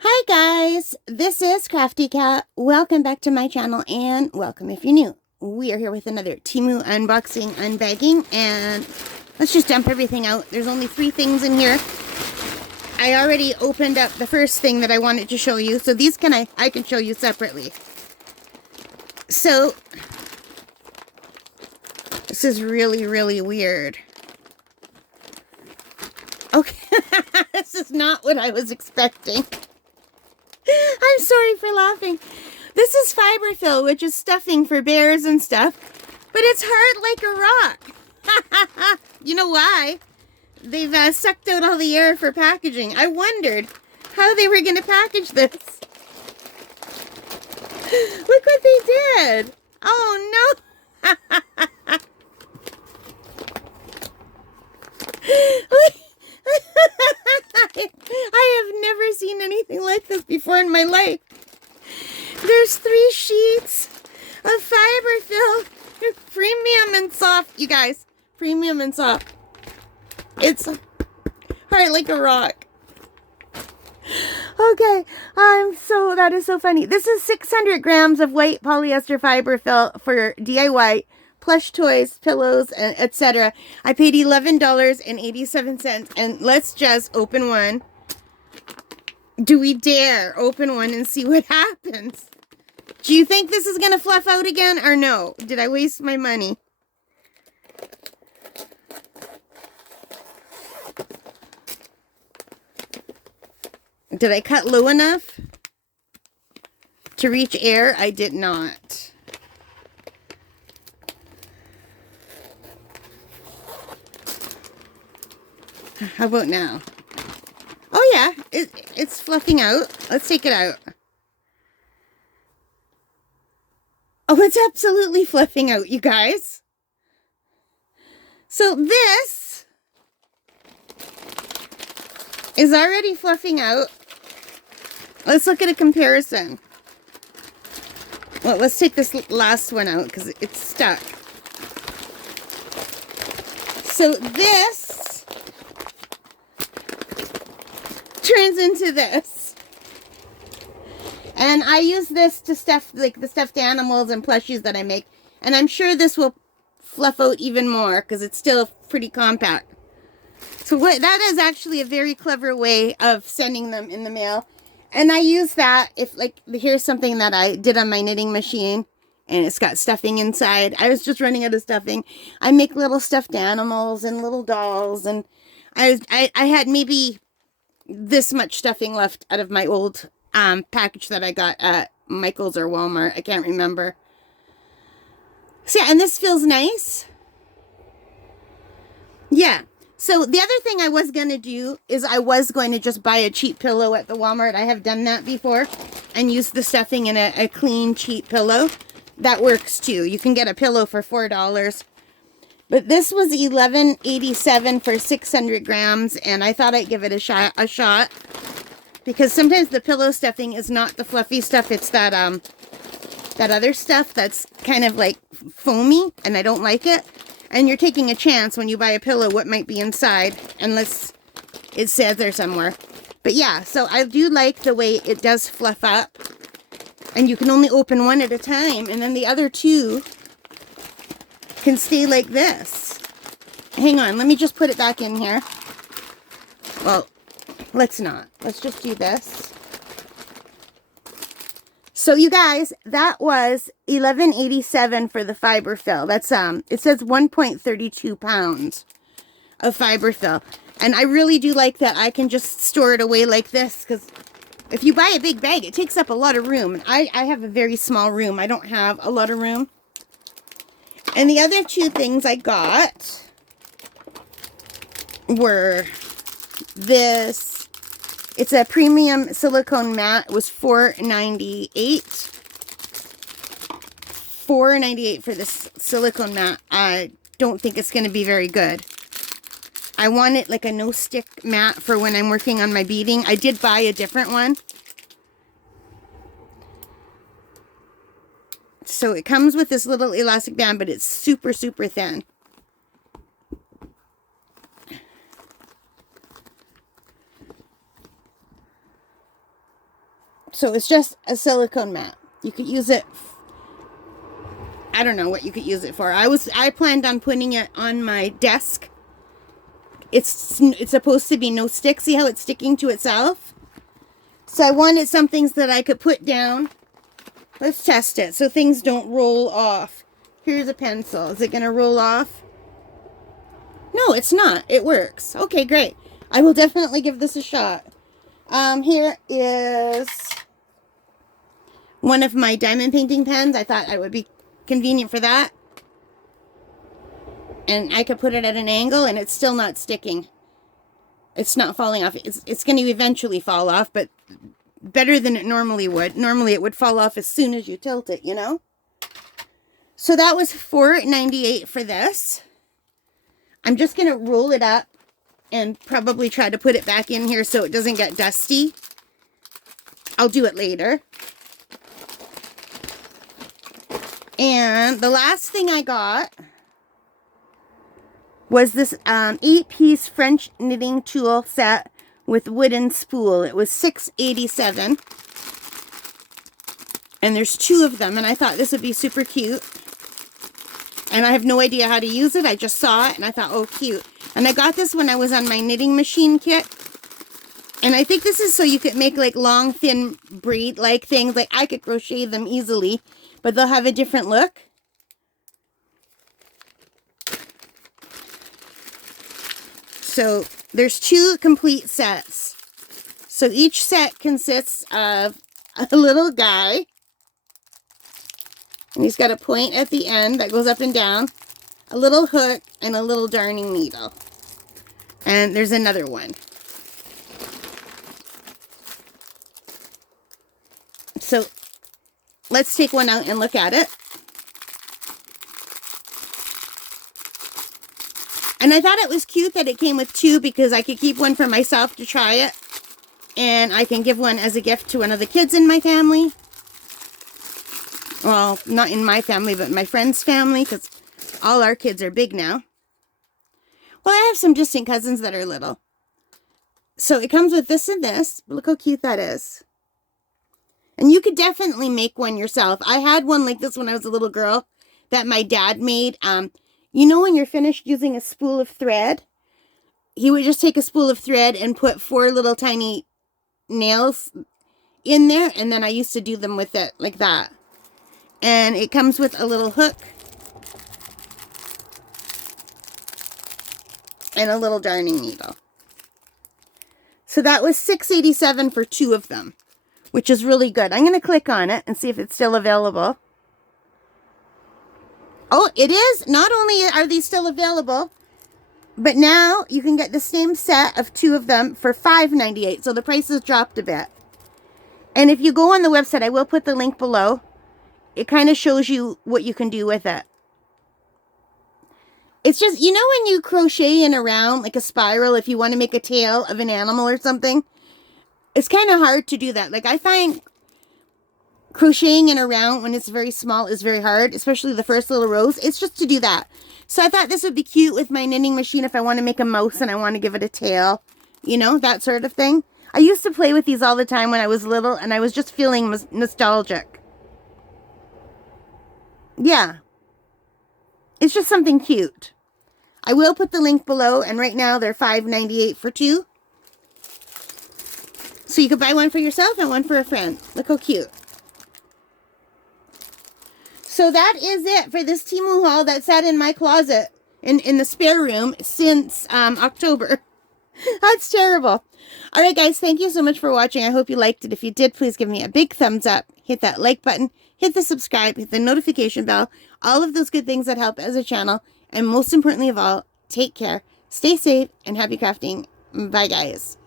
Hi guys, this is Crafty Cat. Welcome back to my channel and welcome if you're new. We are here with another Temu unboxing, unbagging, and let's just dump everything out. There's only 3 things in here. I already opened up the first thing that I wanted to show you, so these I can show you separately. So, this is really weird. Okay, this is not what I was expecting. I'm sorry for laughing. This is Fibre, which is stuffing for bears and stuff, but it's hard like a rock. You know why? They've sucked out all the air for packaging. I wondered how they were going to package this. Look what they did. Oh no. I have never seen anything like this before in my life. There's 3 sheets of Fibre, premium and soft, you guys. Premium and soft. It's hard like a rock. Okay, that is so funny. This is 600 grams of white polyester fiber fill for DIY, plush toys, pillows, etc. I paid $11.87, and let's just open one. Do we dare open one and see what happens? Do you think this is going to fluff out again or no? Did I waste my money? Did I cut low enough to reach air? I did not. How about now? Oh yeah, it's fluffing out. Let's take it out. Oh, it's absolutely fluffing out, you guys. So this is already fluffing out. Let's look at a comparison. Well, let's take this last one out because it's stuck. So this turns into this. And I use this to stuff like the stuffed animals and plushies that I make. And I'm sure this will fluff out even more because it's still pretty compact. So that is actually a very clever way of sending them in the mail. And I use that if, like, here's something that I did on my knitting machine. And it's got stuffing inside. I was just running out of stuffing. I make little stuffed animals and little dolls. And I had maybe this much stuffing left out of my old package that I got at Michael's or Walmart. I can't remember. So yeah, and this feels nice. Yeah. So the other thing I was going to do is I was going to just buy a cheap pillow at the Walmart. I have done that before and use the stuffing in a clean, cheap pillow. That works too. You can get a pillow for $4. But this was $11.87 for 600 grams, and I thought I'd give it a shot. Because sometimes the pillow stuffing is not the fluffy stuff. It's that that other stuff that's kind of like foamy, and I don't like it. And you're taking a chance when you buy a pillow what might be inside, unless it says there somewhere. But yeah, so I do like the way it does fluff up. And you can only open one at a time, and then the other 2 can stay like this. Hang on, let me just put it back in here. Well, let's not. Let's just do this. So you guys, that was $11.87 for the Fibre fill. That's it says 1.32 pounds of Fibre fill. And I really do like that I can just store it away like this, because if you buy a big bag, it takes up a lot of room. And I have a very small room. I don't have a lot of room. And the other 2 things I got were this. It's a premium silicone mat. It was $4.98. $4.98 for this silicone mat. I don't think it's going to be very good. I want it like a no-stick mat for when I'm working on my beading. I did buy a different one. So it comes with this little elastic band, but it's super thin. So it's just a silicone mat. You could use it, I don't know what you could use it for. I planned on putting it on my desk. It's supposed to be no stick. See how it's sticking to itself? So I wanted some things that I could put down. Let's test it so things don't roll off. Here's a pencil. Is it going to roll off? No, it's not. It works. Okay, great. I will definitely give this a shot. Here is one of my diamond painting pens. I thought it would be convenient for that. And I could put it at an angle and it's still not sticking. It's not falling off. It's going to eventually fall off, but better than it normally would. Normally it would fall off as soon as you tilt it, you know? So that was $4.98 for this. I'm just going to roll it up and probably try to put it back in here so it doesn't get dusty. I'll do it later. And the last thing I got was this 8-piece French knitting tool set with wooden spool. It was $6.87. And there's 2 of them, and I thought this would be super cute. And I have no idea how to use it. I just saw it, and I thought, oh, cute. And I got this when I was on my knitting machine kit. And I think this is so you could make, like, long, thin braid-like things. Like, I could crochet them easily, but they'll have a different look. So there's 2 complete sets. So each set consists of a little guy. And he's got a point at the end that goes up and down. A little hook and a little darning needle. And there's another one. So let's take one out and look at it. And I thought it was cute that it came with 2 because I could keep one for myself to try it. And I can give one as a gift to one of the kids in my family. Well, not in my family, but my friend's family, because all our kids are big now. Well, I have some distant cousins that are little. So it comes with this and this. Look how cute that is. And you could definitely make one yourself. I had one like this when I was a little girl that my dad made. You know when you're finished using a spool of thread? He would just take a spool of thread and put 4 little tiny nails in there. And then I used to do them with it like that. And it comes with a little hook. And a little darning needle. So that was $6.87 for 2 of them. Which is really good. I'm going to click on it and see if it's still available. Oh, it is. Not only are these still available, but now you can get the same set of 2 of them for $5.98. So the price has dropped a bit. And if you go on the website, I will put the link below. It kind of shows you what you can do with it. It's just, you know when you crochet in around like a spiral, if you want to make a tail of an animal or something? It's kind of hard to do that. Like I find crocheting in around when it's very small is very hard, especially the first little rows. It's just to do that. So I thought this would be cute with my knitting machine if I want to make a mouse and I want to give it a tail. You know, that sort of thing. I used to play with these all the time when I was little and I was just feeling nostalgic. Yeah. It's just something cute. I will put the link below, and right now they're $5.98 for 2. So you could buy one for yourself and one for a friend. Look how cute. So that is it for this Temu haul that sat in my closet in the spare room since October. That's terrible. All right, guys, thank you so much for watching. I hope you liked it. If you did, please give me a big thumbs up. Hit that like button. Hit the subscribe. Hit the notification bell. All of those good things that help as a channel. And most importantly of all, take care. Stay safe and happy crafting. Bye, guys.